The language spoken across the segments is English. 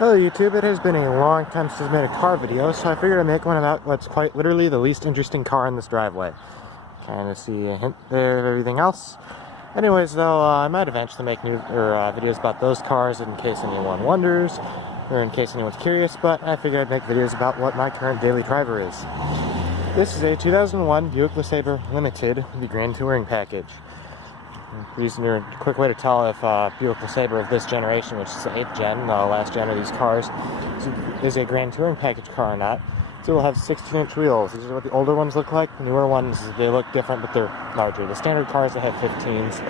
Hello YouTube, it has been a long time since I've made a car video, so I figured I'd make one about what's quite literally the least interesting car in this driveway. Kind of see a hint there of everything else. Anyways though, I might eventually make new videos about those cars in case anyone wonders, or in case anyone's curious, but I figured I'd make videos about what my current daily driver is. This is a 2001 Buick LeSabre Limited with the Grand Touring package. Using a quick way to tell if Buick LeSabre of this generation, which is the 8th gen, the last gen of these cars, is a Grand Touring package car or not. So we'll have 16-inch wheels. These are what the older ones look like. The newer ones, they look different, but they're larger. The standard cars, they have 15s.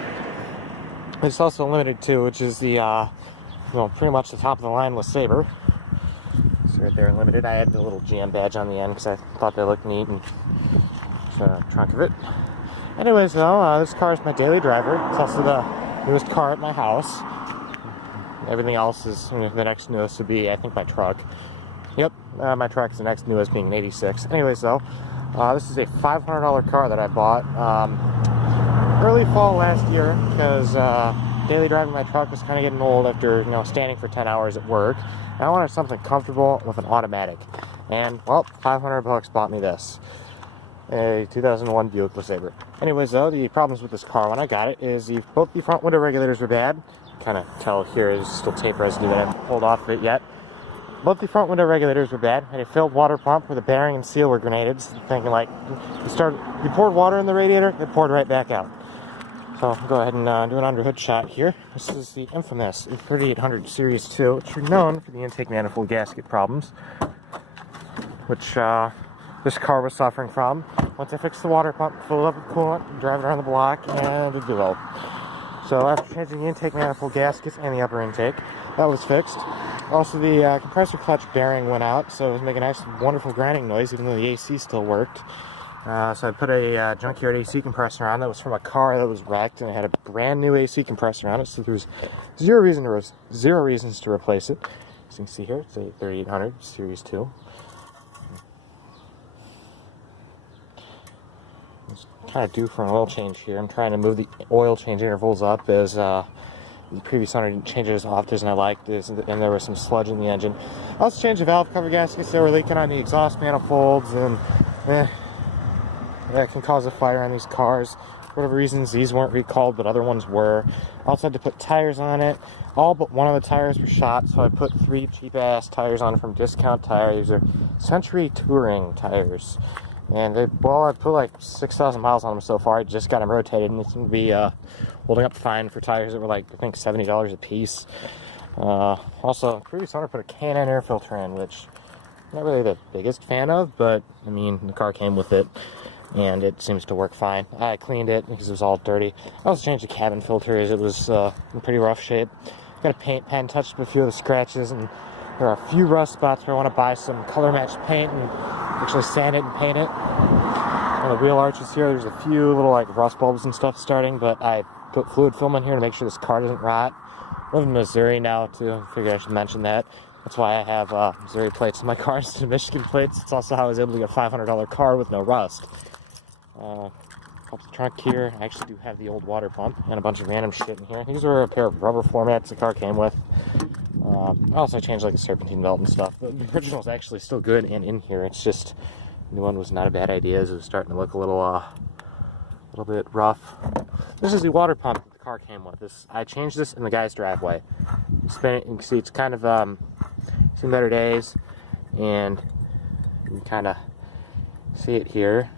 It's also limited too, which is the, pretty much the top of the line LeSabre. So right there in limited, I had the little GM badge on the end because I thought they looked neat, and the trunk of it. Anyways though, this car is my daily driver. It's also the newest car at my house. Everything else is, the next newest would be, I think, my truck. Yep, my truck is the next newest, being an 86. Anyways though, this is a $500 car that I bought early fall last year because daily driving my truck was kind of getting old after, standing for 10 hours at work. And I wanted something comfortable with an automatic. And, well, 500 bucks bought me this. A 2001 Buick LeSabre. Anyways though, the problems with this car when I got it is both the front window regulators were bad. Kind of tell here is still tape residue that I haven't pulled off of it yet. Both the front window regulators were bad, and a failed water pump where the bearing and seal were grenaded. So thinking like, you poured water in the radiator, it poured right back out. So I'll go ahead and do an under hood shot here. This is the infamous 3800 Series 2, which are known for the intake manifold gasket problems, which this car was suffering from. Once I fixed the water pump, filled it up with coolant, drive it around the block, and it developed. So after changing the intake manifold gaskets and the upper intake, that was fixed. Also, the compressor clutch bearing went out, so it was making a nice, wonderful grinding noise, even though the AC still worked. So I put a junkyard AC compressor on that was from a car that was wrecked, and it had a brand new AC compressor on it, so there was zero reasons to replace it. As you can see here, it's a 3800 Series 2. Kind of due for an oil change here. I'm trying to move the oil change intervals up as the previous owner didn't change it as often as I liked this, and there was some sludge in the engine. I also changed the valve cover gaskets that were leaking on the exhaust manifolds, and that can cause a fire on these cars. For whatever reasons, these weren't recalled, but other ones were. I also had to put tires on it. All but one of the tires were shot, so I put 3 cheap-ass tires on from Discount Tire. These are Century Touring tires. And I put like 6,000 miles on them so far. I just got them rotated, and they seem to be holding up fine for tires that were like, I think, $70 a piece. Also, previous owner put a K&N air filter in, which I'm not really the biggest fan of, but I mean, the car came with it, and it seems to work fine. I cleaned it because it was all dirty. I also changed the cabin filter as it was in pretty rough shape. Got a paint pen, touched up a few of the scratches, and there are a few rust spots where I want to buy some color matched paint and actually sand it and paint it. On the wheel arches here, there's a few little like rust bulbs and stuff starting, but I put fluid film in here to make sure this car doesn't rot. I live in Missouri now too. I figured I should mention that. That's why I have Missouri plates in my car instead of Michigan plates. It's also how I was able to get a $500 car with no rust. Up the trunk here, I actually do have the old water pump and a bunch of random shit in here. These are a pair of rubber floor mats the car came with. I also changed like the serpentine belt and stuff. The original is actually still good and in here. It's just the new one was not a bad idea as it was starting to look a little bit rough. This is the water pump that the car came with. I changed this in the guy's driveway. Spin it, you can see it's kind of seen better days, and you can kind of see it here.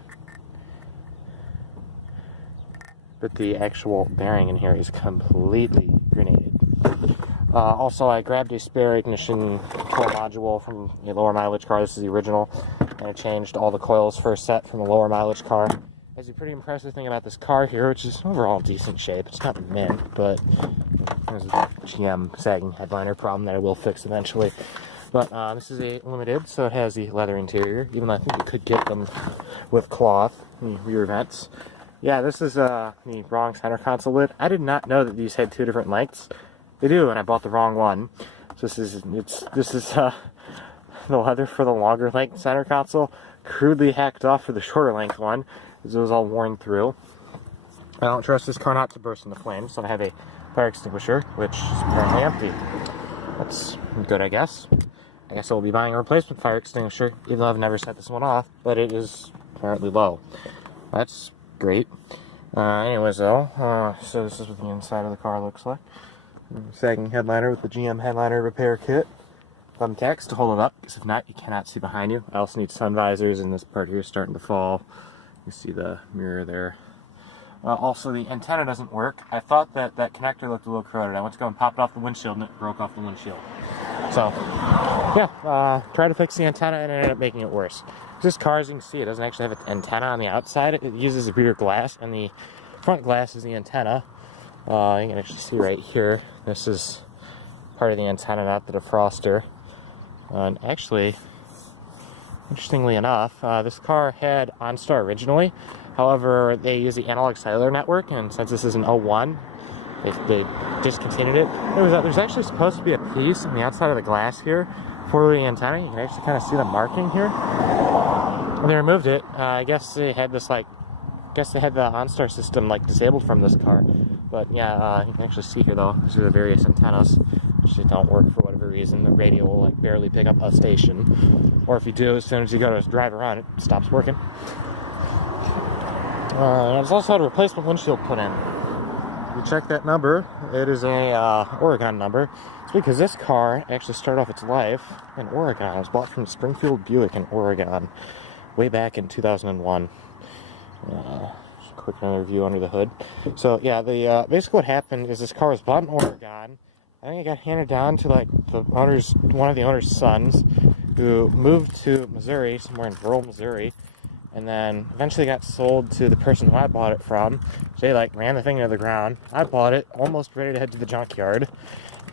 But the actual bearing in here is completely grenaded. Also, I grabbed a spare ignition control module from a lower mileage car. This is the original, and I changed all the coils for a set from a lower mileage car. There's a pretty impressive thing about this car here, which is overall decent shape. It's not mint, but there's a GM sagging headliner problem that I will fix eventually. But this is a limited, so it has the leather interior, even though I think you could get them with cloth, the rear vents. Yeah, this is the wrong center console lid. I did not know that these had 2 different lengths. They do, and I bought the wrong one. So this is the leather for the longer length center console, crudely hacked off for the shorter length one, because it was all worn through. I don't trust this car not to burst into flames, so I have a fire extinguisher, which is apparently empty. That's good, I guess. I guess I'll be buying a replacement fire extinguisher, even though I've never set this one off, but it is apparently low. That's great. Anyways, though, so this is what the inside of the car looks like. Sagging headliner with the GM headliner repair kit. Thumbtacks to hold it up, because if not, you cannot see behind you. I also need sun visors, and this part here is starting to fall. You see the mirror there. Also, the antenna doesn't work. I thought that that connector looked a little corroded. I went to go and pop it off the windshield, and it broke off the windshield. So, yeah, tried to fix the antenna, and it ended up making it worse. This car, as you can see, it doesn't actually have an antenna on the outside. It uses a rear glass, and the front glass is the antenna. You can actually see right here, this is part of the antenna, not the defroster. And actually, interestingly enough, this car had OnStar originally. However, they use the analog cellular network, and since this is an 01, they discontinued it. There's actually supposed to be a piece on the outside of the glass here for the antenna. You can actually kind of see the marking here. When they removed it, I guess they had this the OnStar system disabled from this car. But yeah, you can actually see here though, these are the various antennas, which don't work for whatever reason. The radio will barely pick up a station, or if you do, as soon as you go to drive around, it stops working. I've also had a replacement windshield put in. You check that number, it is a Oregon number. It's because this car actually started off its life in Oregon. It was bought from Springfield Buick in Oregon way back in 2001. Just a quick another view under the hood. So yeah, basically what happened is this car was bought in Oregon. I think it got handed down to one of the owner's sons, who moved to Missouri, somewhere in rural Missouri, and then eventually got sold to the person who I bought it from. They ran the thing into the ground. I bought it, almost ready to head to the junkyard,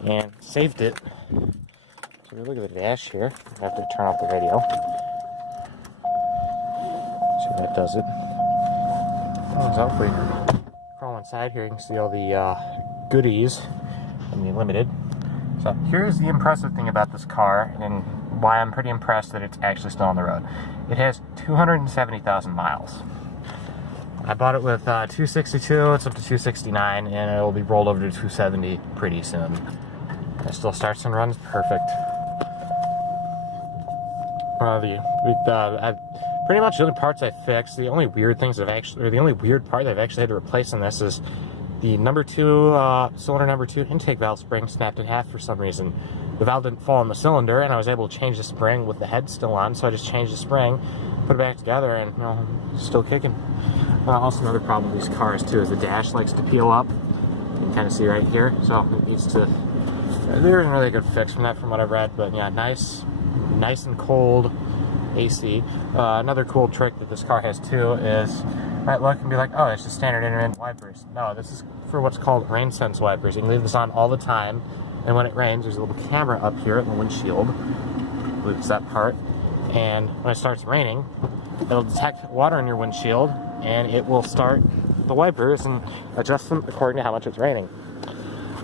and saved it. So look at the dash here. I have to turn off the radio. See that does it. Thumbs up for you. Crawl inside here, you can see all the goodies in the Limited. So here's the impressive thing about this car, and why I'm pretty impressed that it's actually still on the road. It has 270,000 miles. I bought it with 262, it's up to 269, and it will be rolled over to 270 pretty soon. It still starts and runs perfect. Pretty much the only parts I fixed, the only weird part that I've actually had to replace on this is the cylinder number 2 intake valve spring snapped in half for some reason. The valve didn't fall in the cylinder, and I was able to change the spring with the head still on, so I just changed the spring, put it back together, and still kicking. Also, another problem with these cars too is the dash likes to peel up. You can kind of see right here, so it needs to. There isn't really a good fix from that, from what I've read, but yeah, nice and cold AC. Another cool trick that this car has too is, might look and be like, oh, it's just standard intermittent wipers. No, this is for what's called rain sense wipers. You can leave this on all the time, and when it rains, there's a little camera up here in the windshield. I believe it's that part. And when it starts raining, it'll detect water in your windshield, and it will start the wipers and adjust them according to how much it's raining.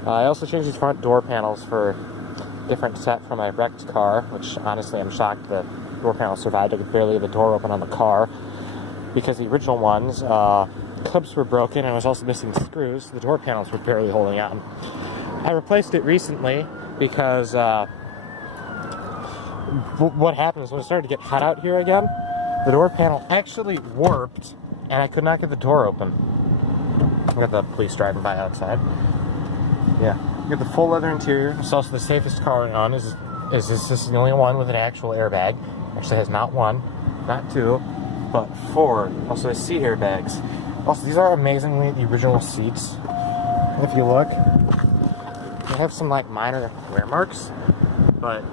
I also changed these front door panels for a different set from my wrecked car, which honestly I'm shocked the door panel survived. I could barely get the door open on the car, because the original ones, clips were broken, and I was also missing screws. The door panels were barely holding on. I replaced it recently because what happened is when it started to get hot out here again, the door panel actually warped, and I could not get the door open. I got the police driving by outside. Yeah, you get the full leather interior. It's also the safest car on. This is the only one with an actual airbag. Actually has not one, not two, but 4. Also has seat airbags. Also, these are amazingly the original seats. If you look, they have some minor wear marks, but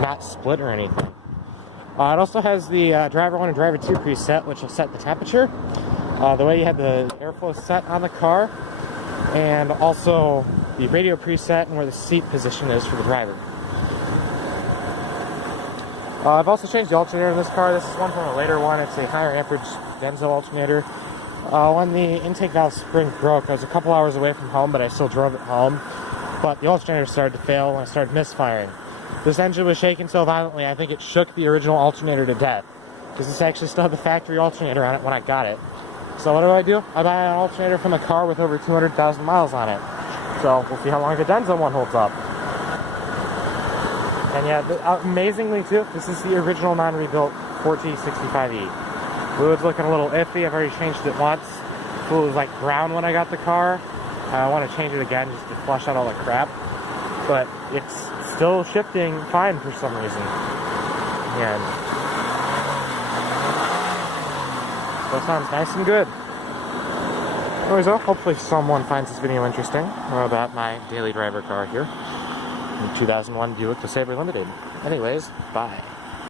not split or anything. It also has the driver 1 and driver 2 preset, which will set the temperature, the way you have the airflow set on the car, and also the radio preset and where the seat position is for the driver. I've also changed the alternator in this car. This is one from a later one. It's a higher amperage Denso alternator. When the intake valve spring broke, I was a couple hours away from home, but I still drove it home. But the alternator started to fail, and I started misfiring. This engine was shaking so violently, I think it shook the original alternator to death. Because this actually still had the factory alternator on it when I got it. So what do? I buy an alternator from a car with over 200,000 miles on it. So we'll see how long the Denso one holds up. And yeah, amazingly too, this is the original non-rebuilt 4T65E. Fluid's looking a little iffy. I've already changed it once. Fluid was like brown when I got the car. I want to change it again just to flush out all the crap. But it's still shifting fine for some reason. And so it sounds nice and good. Anyways, though, hopefully someone finds this video interesting about my daily driver car here. 2001 Buick LeSabre Limited. Anyways, bye.